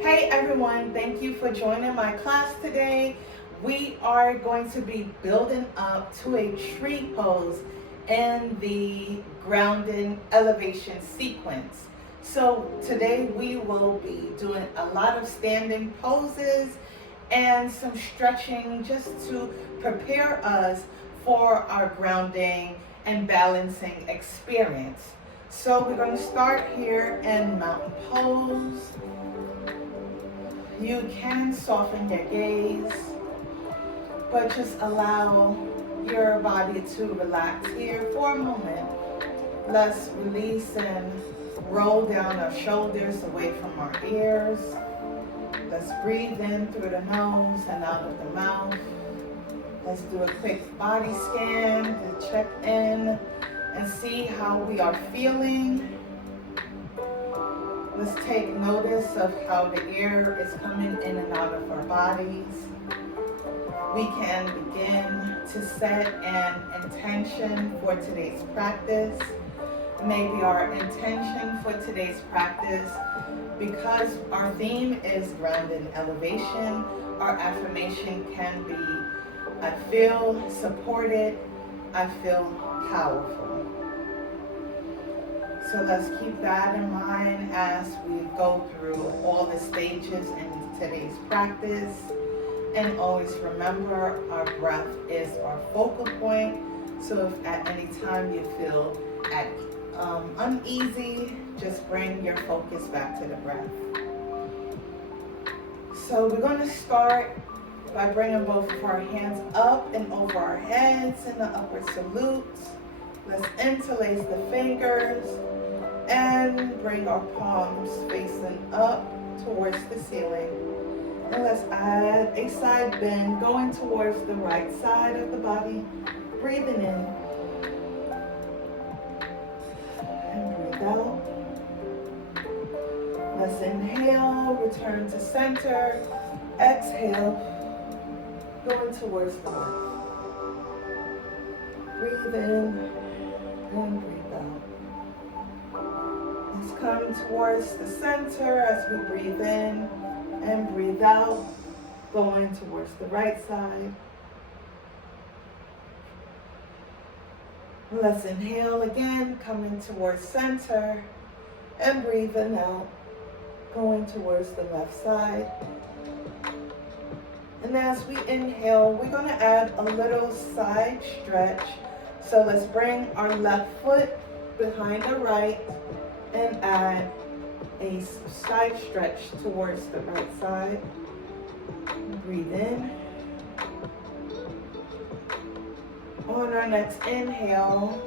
Hey everyone, thank you for joining my class today. We are going to be building up to a tree pose in the grounding elevation sequence. So today we will be doing a lot of standing poses and some stretching just to prepare us for our grounding and balancing experience. So we're going to start here in mountain pose. You can soften your gaze, but just allow your body to relax here for a moment. Let's release and roll down our shoulders away from our ears. Let's breathe in through the nose and out of the mouth. Let's do a quick body scan to check in and see how we are feeling. Let's take notice of how the air is coming in and out of our bodies. We can begin to set an intention for today's practice. Maybe our intention for today's practice, because our theme is grounding elevation, our affirmation can be, I feel supported, I feel powerful. So let's keep that in mind as we go through all the stages in today's practice. And always remember, our breath is our focal point. So if at any time you feel uneasy, just bring your focus back to the breath. So we're going to start by bringing both of our hands up and over our heads in the upward salute. Let's interlace the fingers and bring our palms facing up towards the ceiling. And let's add a side bend going towards the right side of the body. Breathing in. And breathe out. Let's inhale, return to center. Exhale, going towards the left. Breathe in and breathe out. Let's come towards the center as we breathe in and breathe out, going towards the right side. Let's inhale again, coming towards center, and breathing out, going towards the left side. And as we inhale, we're going to add a little side stretch. So let's bring our left foot behind the right and add a side stretch towards the right side. Breathe in. On our next inhale,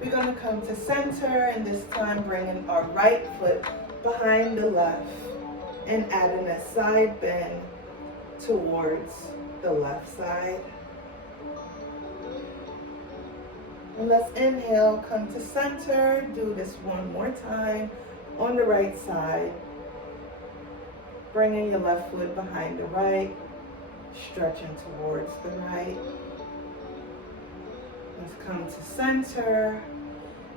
we're going to come to center, and this time bringing our right foot behind the left and adding a side bend towards the left side. And let's inhale, come to center, do this one more time on the right side. Bringing your left foot behind the right, stretching towards the right. Let's come to center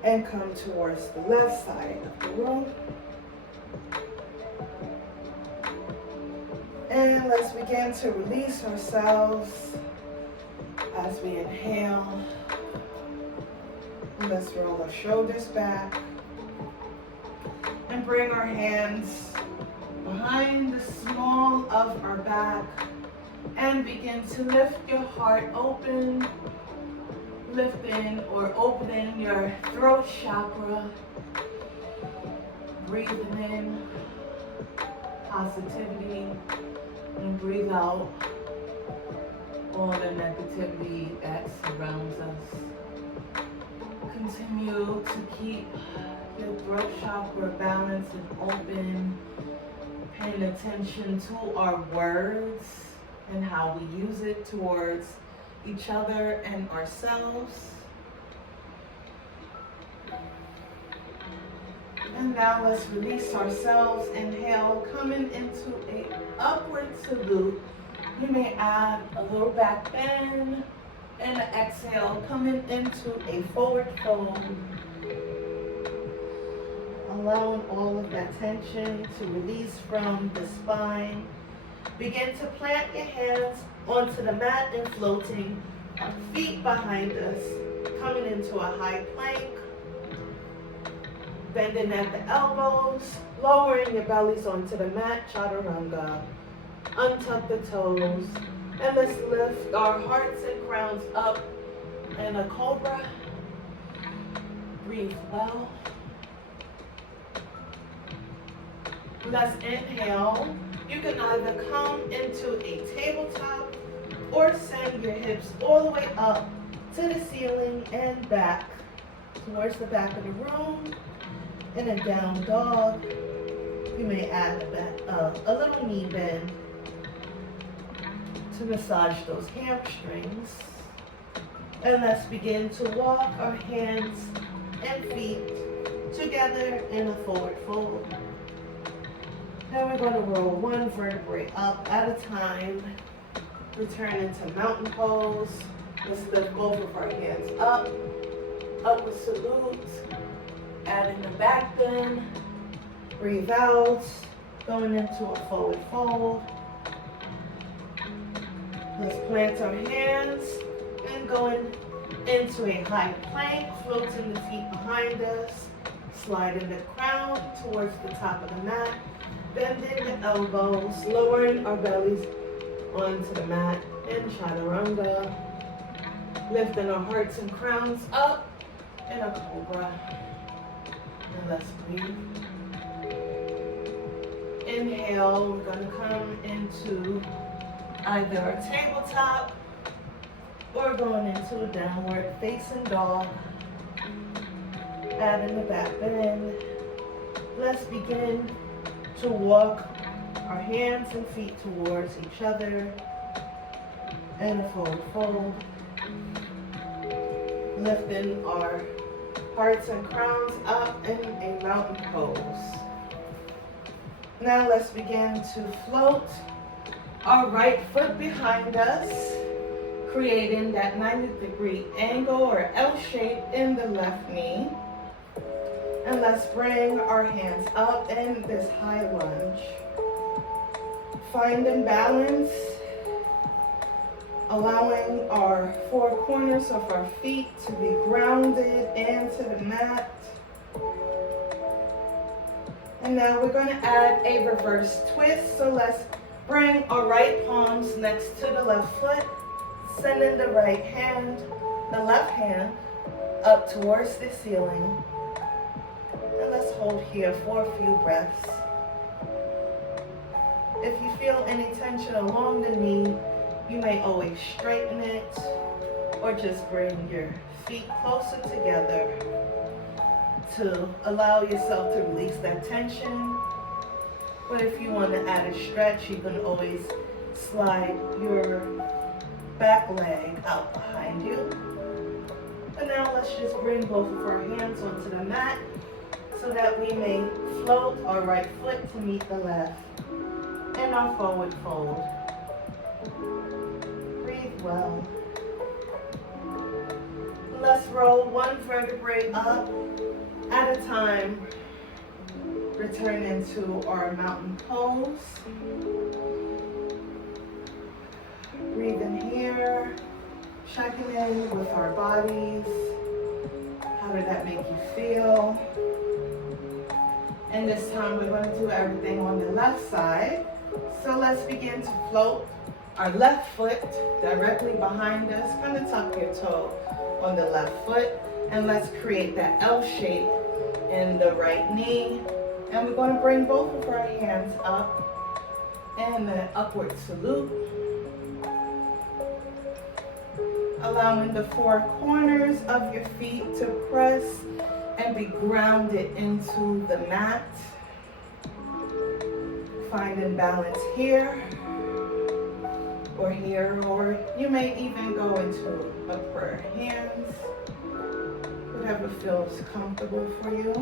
and come towards the left side of the room. And let's begin to release ourselves as we inhale. Let's roll our shoulders back and bring our hands behind the small of our back and begin to lift your heart open, lifting or opening your throat chakra, breathing in positivity and breathe out all the negativity that surrounds us. Continue to keep your throat chakra balanced and open, paying attention to our words and how we use it towards each other and ourselves. And now let's release ourselves. Inhale, coming into an upward salute. You may add a little back bend. And exhale, coming into a forward fold. allowing all of that tension to release from the spine. Begin to plant your hands onto the mat and floating, feet behind us, coming into a high plank. Bending at the elbows, lowering your bellies onto the mat, chaturanga. Untuck the toes, and let's lift our hearts and crowns up in a cobra. Breathe well. Let's inhale. You can either come into a tabletop or send your hips all the way up to the ceiling and back towards the back of the room. In a down dog, you may add a little knee bend to massage those hamstrings. And let's begin to walk our hands and feet together in a forward fold. Now we're going to roll one vertebrae up at a time. Return into mountain pose. Let's lift both of our hands up. Upward salute. Adding the back bend. Breathe out. Going into a forward fold. Let's plant our hands and going into a high plank. Floating the feet behind us. Sliding the crown towards the top of the mat. Bending the elbows, lowering our bellies onto the mat in chaturanga. Lifting our hearts and crowns up in a cobra. And let's breathe. Inhale, we're going to come into either a tabletop or going into a downward facing dog. Adding the back bend. Let's begin to walk our hands and feet towards each other and a forward fold. Lifting our hearts and crowns up in a mountain pose. Now let's begin to float our right foot behind us, creating that 90-degree angle or L shape in the left knee. And let's bring our hands up in this high lunge. Finding balance, allowing our four corners of our feet to be grounded into the mat. And now we're going to add a reverse twist. So let's bring our right palms next to the left foot, sending the left hand up towards the ceiling. And let's hold here for a few breaths. If you feel any tension along the knee, you may always straighten it or just bring your feet closer together to allow yourself to release that tension. But if you want to add a stretch, you can always slide your back leg out behind you. But now let's just bring both of our hands onto the mat so that we may float our right foot to meet the left in our forward fold. Breathe well. Let's roll one vertebrae up at a time. Return into our mountain pose. Breathe in here. Checking in with our bodies. How did that make you feel? And this time we're going to do everything on the left side. So let's begin to float our left foot directly behind us. Kind of tuck your toe on the left foot. And let's create that L shape in the right knee. And we're going to bring both of our hands up and the upward salute. Allowing the four corners of your feet to press and be grounded into the mat. Finding balance here, or you may even go into a prayer hands, whatever feels comfortable for you.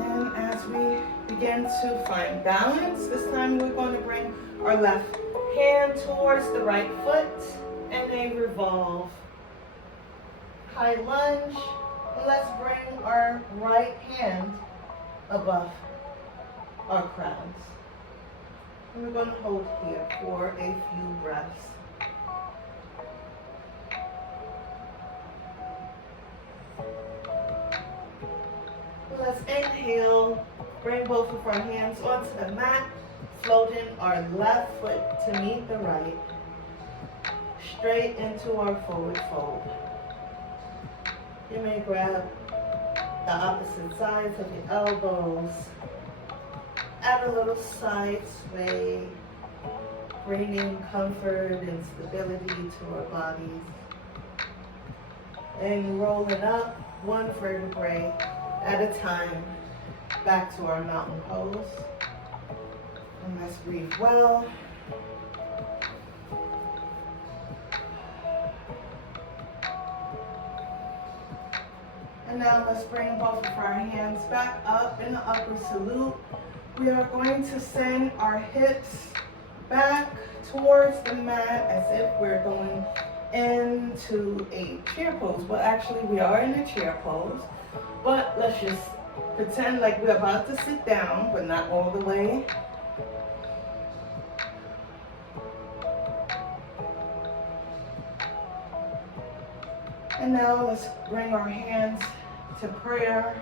And as we begin to find balance, this time we're going to bring our left hand towards the right foot and a revolve. High lunge Let's bring our right hand above our crowns. And we're going to hold here for a few breaths. Let's inhale, bring both of our hands onto the mat, floating our left foot to meet the right, straight into our forward fold. You may grab the opposite sides of your elbows, add a little side sway, bringing comfort and stability to our bodies, and rolling up one vertebrae at a time back to our mountain pose. And let's breathe well. And now let's bring both of our hands back up in the upward salute. We are going to send our hips back towards the mat as if we're going into a chair pose. Well, actually we are in a chair pose, but let's just pretend like we're about to sit down, but not all the way. And now let's bring our hands to prayer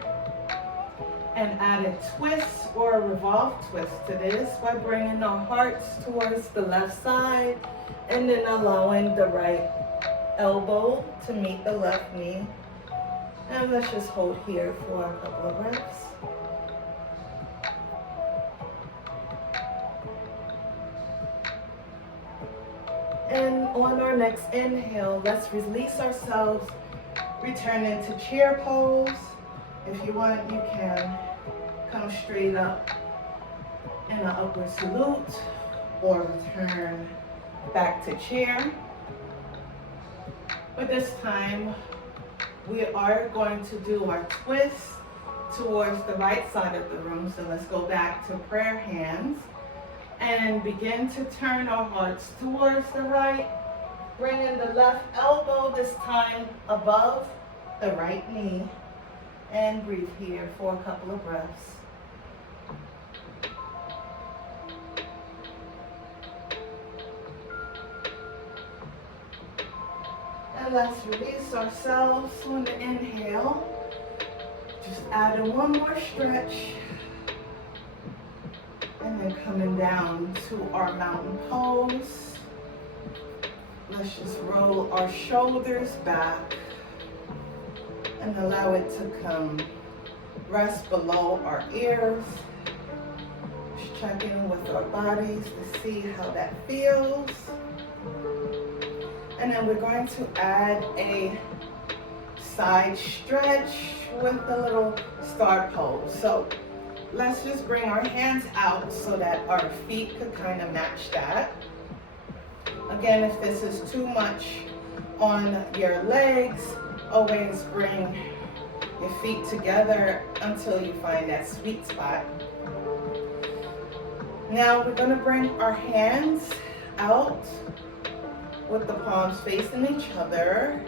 and add a twist or a revolve twist to this by bringing our hearts towards the left side and then allowing the right elbow to meet the left knee. And let's just hold here for a couple of breaths. And on our next inhale, let's release ourselves, return into chair pose. If you want, you can come straight up in an upward salute or return back to chair. But this time, we are going to do our twist towards the right side of the room. So let's go back to prayer hands and begin to turn our hearts towards the right, bringing the left elbow this time above the right knee, and breathe here for a couple of breaths. And let's release ourselves on the inhale. Just adding one more stretch. And then coming down to our mountain pose. Let's just roll our shoulders back and allow it to come rest below our ears. Just check in with our bodies to see how that feels. And then we're going to add a side stretch with a little star pose. So let's just bring our hands out so that our feet could kind of match that. Again, if this is too much on your legs, always bring your feet together until you find that sweet spot. Now we're going to bring our hands out with the palms facing each other,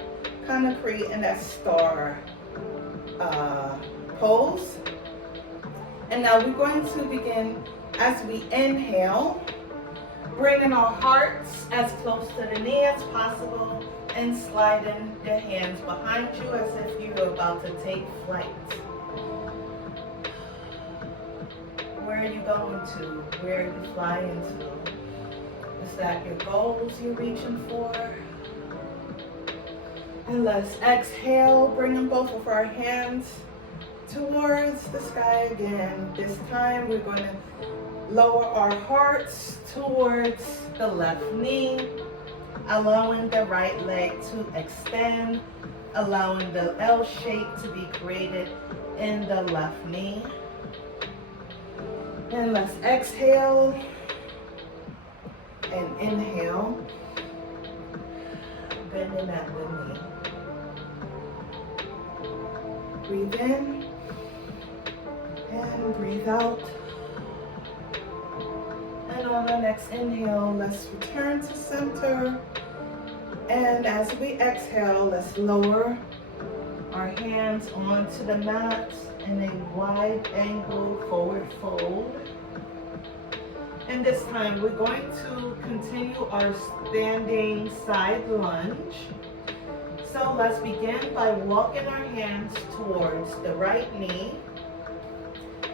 kind of creating that star pose. And now we're going to begin as we inhale, bringing our hearts as close to the knee as possible and sliding the hands behind you as if you were about to take flight. Where are you going to? Where are you flying to? Is that your goals you're reaching for? And let's exhale, bringing both of our hands towards the sky again. This time we're going to lower our hearts towards the left knee, allowing the right leg to extend, allowing the L shape to be created in the left knee. And let's exhale and inhale, bending at the knee. Breathe in and breathe out. And on our next inhale, let's return to center. And as we exhale, let's lower our hands onto the mat in a wide angle forward fold. And this time we're going to continue our standing side lunge. So let's begin by walking our hands towards the right knee,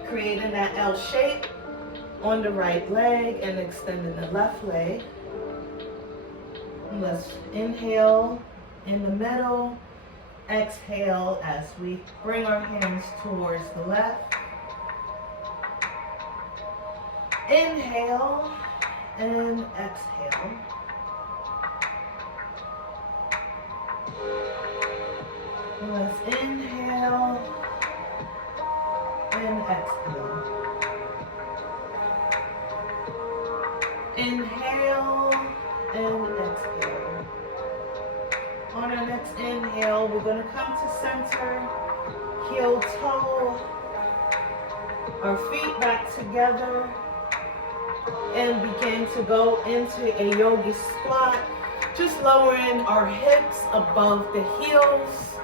creating that L shape on the right leg and extending the left leg. And let's inhale in the middle, exhale as we bring our hands towards the left. Inhale and exhale. Let's inhale and exhale. Inhale and exhale. On our next inhale, we're going to come to center, heel toe, our feet back together, and begin to go into a yogi squat, just lowering our hips above the heels,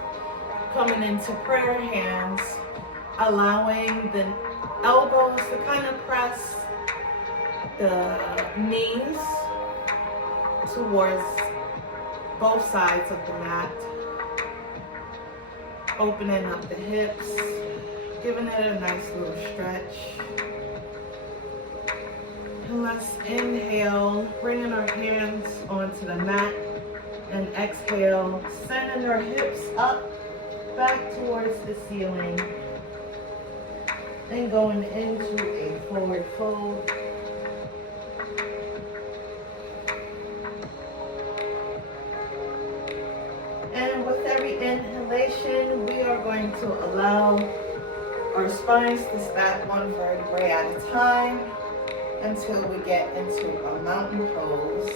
coming into prayer hands, allowing the elbows to kind of press the knees towards both sides of the mat, opening up the hips, giving it a nice little stretch. And let's inhale, bringing our hands onto the mat, and exhale, sending our hips up, back towards the ceiling, and going into a forward fold. And with every inhalation, we are going to allow our spines to stack one vertebrae at a time until we get into a mountain pose.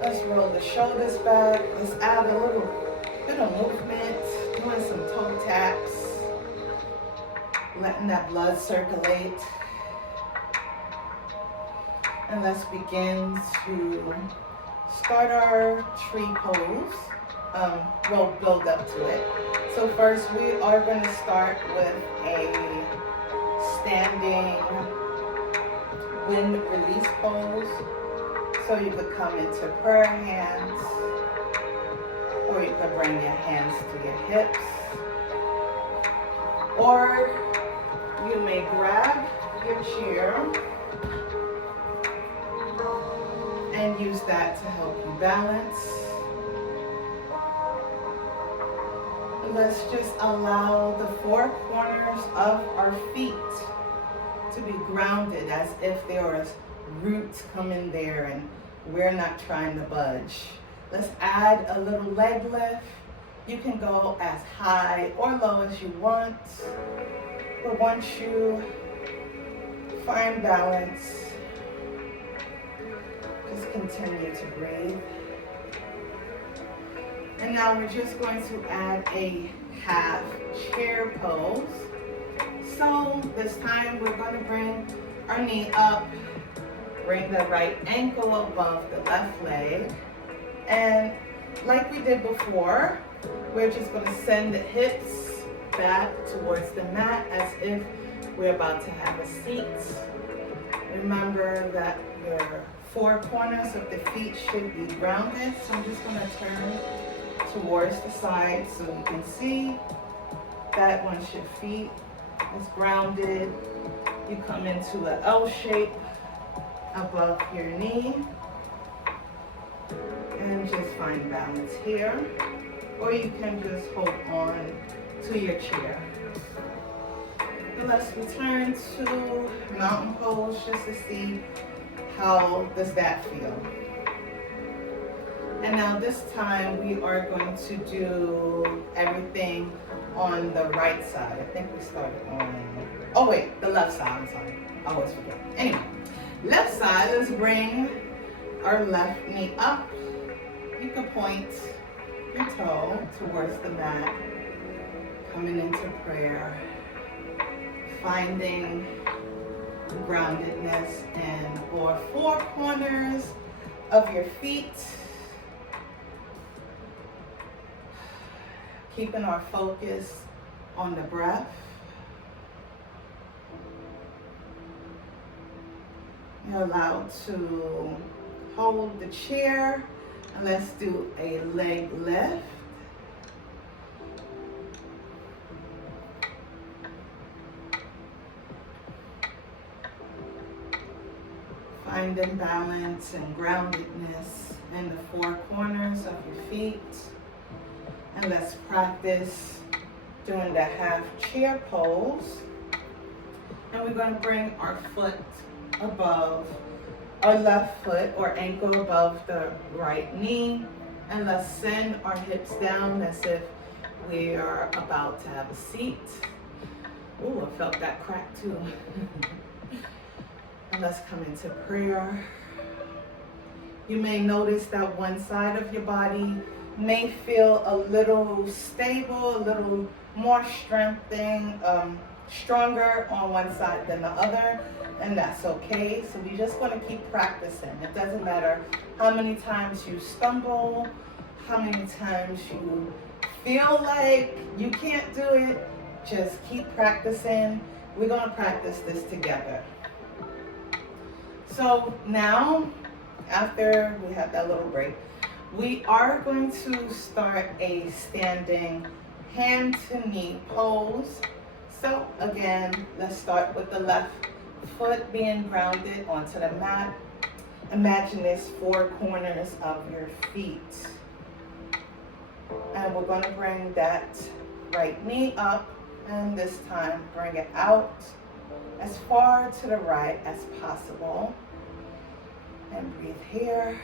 Let's roll the shoulders back. Let's add a little bit of movement, doing some toe taps, letting that blood circulate. And let's begin to start our tree pose. We'll build up to it. So first we are going to start with a standing wind release pose. So you could come into prayer hands, or you could bring your hands to your hips, or you may grab your chair and use that to help you balance. Let's just allow the four corners of our feet to be grounded as if there was roots coming there and we're not trying to budge. Let's add a little leg lift. You can go as high or low as you want, but once you find balance, just continue to breathe. And now we're just going to add a half chair pose. So this time we're going to bring our knee up, bring the right ankle above the left leg, and like we did before, we're just going to send the hips back towards the mat as if we're about to have a seat. Remember that your four corners of the feet should be grounded, so I'm just going to turn towards the side so you can see that once your feet is grounded, you come into an L shape above your knee and just find balance here, or you can just hold on to your chair. And let's return to mountain pose just to see how does that feel. And now this time we are going to do everything on the right side. I think we started on, the left side, I'm sorry. I always forget. Anyway, left side, let's bring our left knee up. You can point your toe towards the mat, coming into prayer, finding groundedness in all four corners of your feet. keeping our focus on the breath. You're allowed to hold the chair, and let's do a leg lift. Finding balance and groundedness in the four corners of your feet. And let's practice doing the half chair pose. And we're going to bring our foot above, our left foot or ankle above the right knee. And let's send our hips down as if we are about to have a seat. Oh, I felt that crack too. And let's come into prayer. You may notice that one side of your body may feel a little stable, a little more stronger on one side than the other, and that's okay. So we just want to keep practicing. It doesn't matter how many times you stumble, how many times you feel like you can't do it, just keep practicing. We're going to practice this together. So now, after we have that little break, we are going to start a standing hand to knee pose. So again, let's start with the left foot being grounded onto the mat. Imagine this four corners of your feet. And we're going to bring that right knee up, and this time bring it out as far to the right as possible. And breathe here.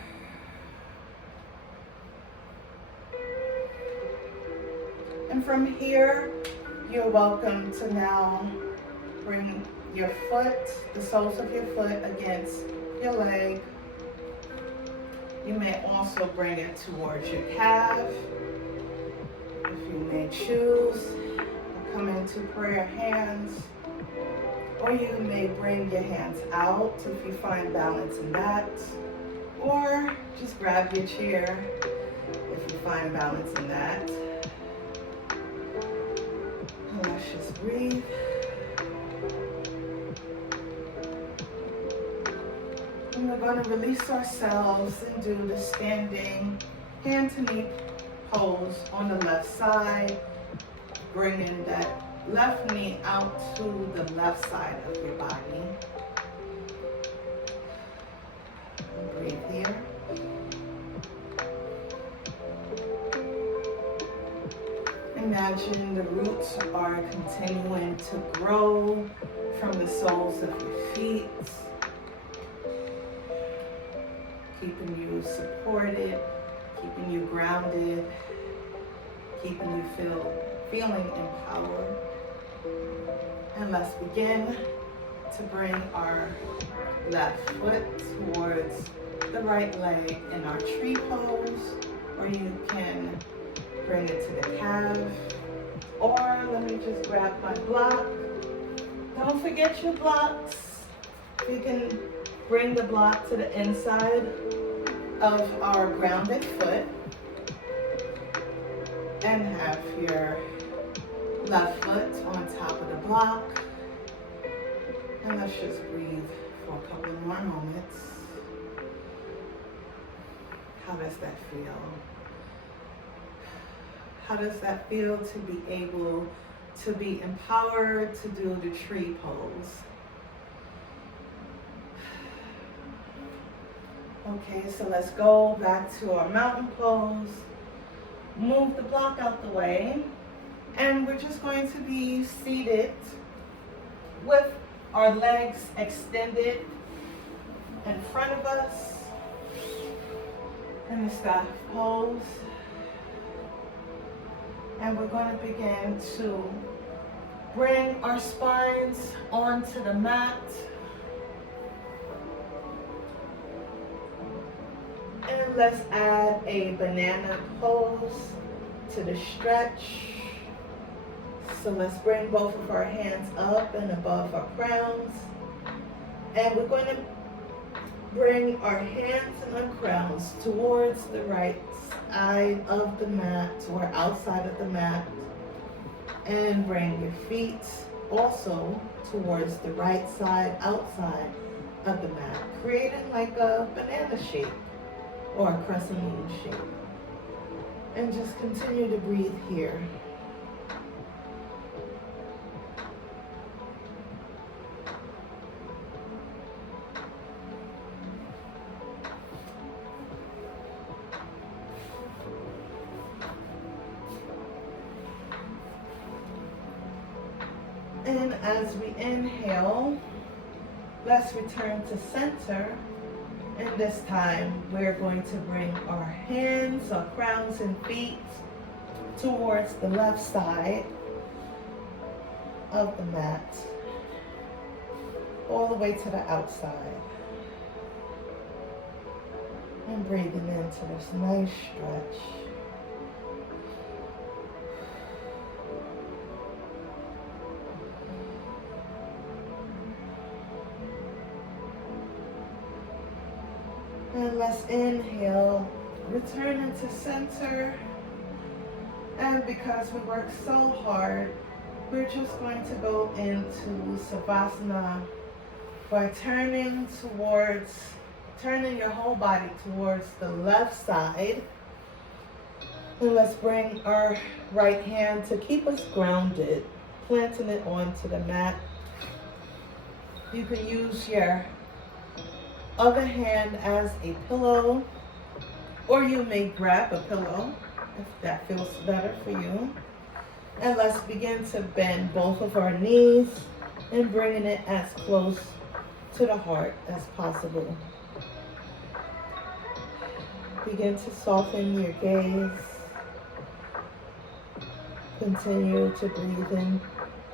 And from here, you're welcome to now bring your foot, the soles of your foot against your leg. You may also bring it towards your calf, if you may choose. Come into prayer hands. Or you may bring your hands out if you find balance in that. Or just grab your chair if you find balance in that. And let's just breathe. And we're going to release ourselves and do the standing hand to knee pose on the left side, bringing that left knee out to the left side of your body. And breathe here. Imagine the roots are continuing to grow from the soles of your feet, keeping you supported, keeping you grounded, keeping you feeling empowered. And let's begin to bring our left foot towards the right leg in our tree pose, or you can bring it to the calf, or let me just grab my block. Don't forget your blocks. You can bring the block to the inside of our grounded foot and have your left foot on top of the block. And let's just breathe for a couple more moments. How does that feel? How does that feel to be able to be empowered to do the tree pose? Okay, so let's go back to our mountain pose. Move the block out the way. And we're just going to be seated with our legs extended in front of us in the staff pose. And we're going to begin to bring our spines onto the mat. And let's add a banana pose to the stretch. So let's bring both of our hands up and above our crowns. And we're going to Bring our hands and our crowns towards the right side of the mat or outside of the mat. And bring your feet also towards the right side, outside of the mat, creating like a banana shape or a crescent moon shape. And just continue to breathe here. And as we inhale, let's return to center. And this time, we're going to bring our hands, our crowns and feet towards the left side of the mat, all the way to the outside. And breathing into this nice stretch. And let's inhale, return into center. And because we worked so hard, we're just going to go into Savasana by turning your whole body towards the left side. And let's bring our right hand to keep us grounded, planting it onto the mat. You can use your other hand as a pillow, or you may grab a pillow if that feels better for you. And let's begin to bend both of our knees and bringing it as close to the heart as possible. Begin to soften your gaze. Continue to breathe in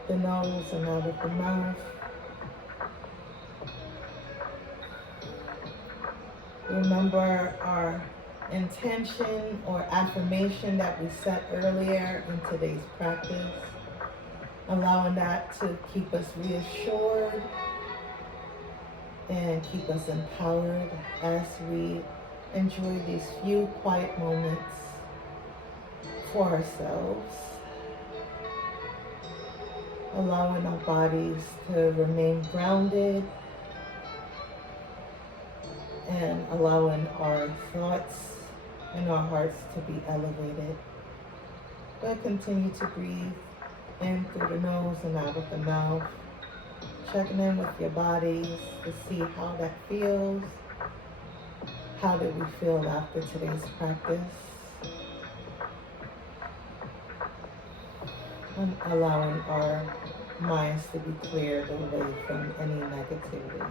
the nose and out of the mouth. Remember our intention or affirmation that we set earlier in today's practice, allowing that to keep us reassured and keep us empowered as we enjoy these few quiet moments for ourselves, allowing our bodies to remain grounded and allowing our thoughts and our hearts to be elevated. But continue to breathe in through the nose and out of the mouth, checking in with your bodies to see how that feels. How did we feel after today's practice? And allowing our minds to be cleared away from any negativity.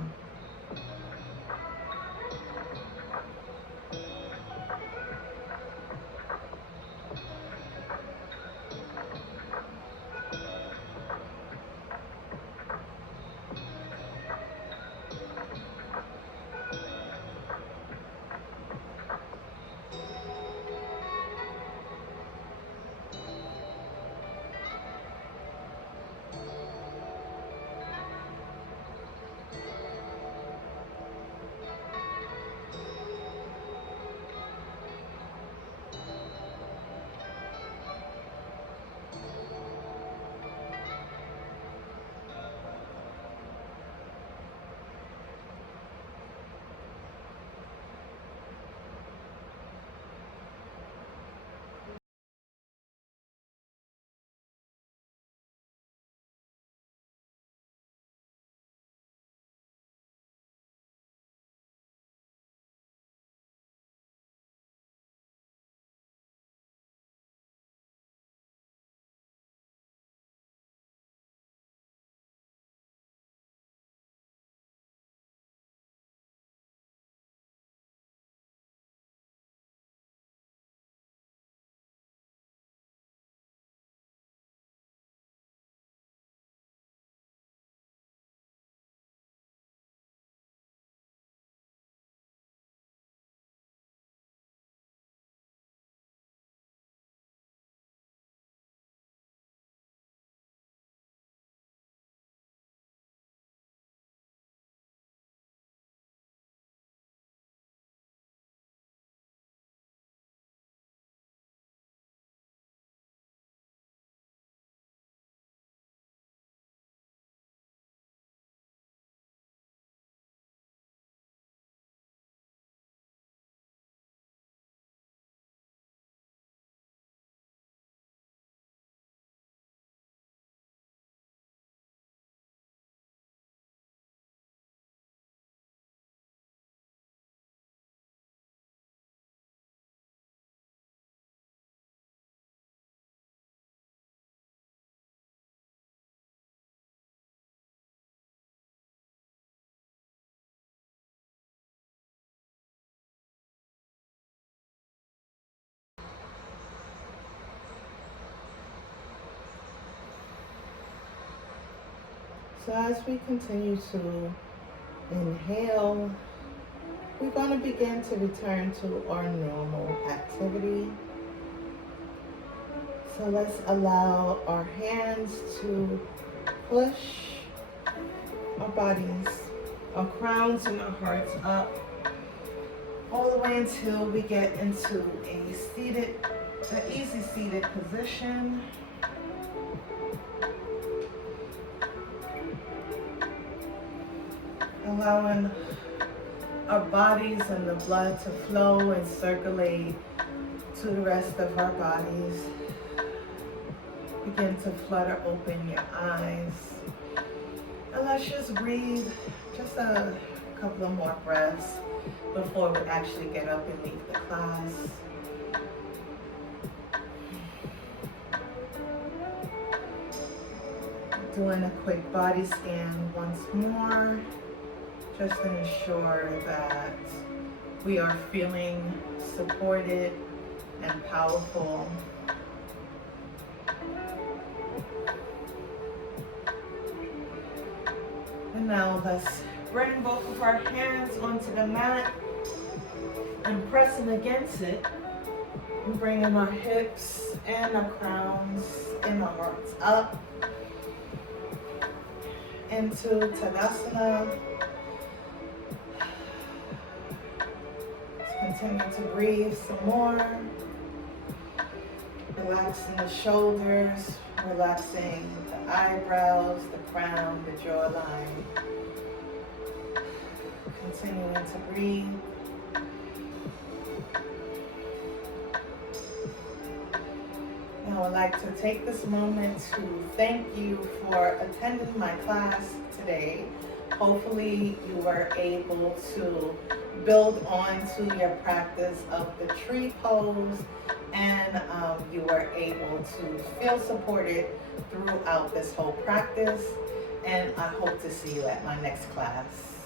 So as we continue to inhale, we're going to begin to return to our normal activity. So let's allow our hands to push our bodies, our crowns and our hearts up all the way until we get into an easy seated position. Allowing our bodies and the blood to flow and circulate to the rest of our bodies. Begin to flutter open your eyes. And let's just breathe just a couple of more breaths before we actually get up and leave the class. Doing a quick body scan once more, just to ensure that we are feeling supported and powerful. And now let's bring both of our hands onto the mat and pressing against it. We're bringing our hips and our crowns and our hearts up into Savasana. Let's continue to breathe some more. Relaxing the shoulders, relaxing the eyebrows, the crown, the jawline. Continuing to breathe. Now I'd like to take this moment to thank you for attending my class today. Hopefully you were able to build on to your practice of the tree pose, and you were able to feel supported throughout this whole practice. And I hope to see you at my next class.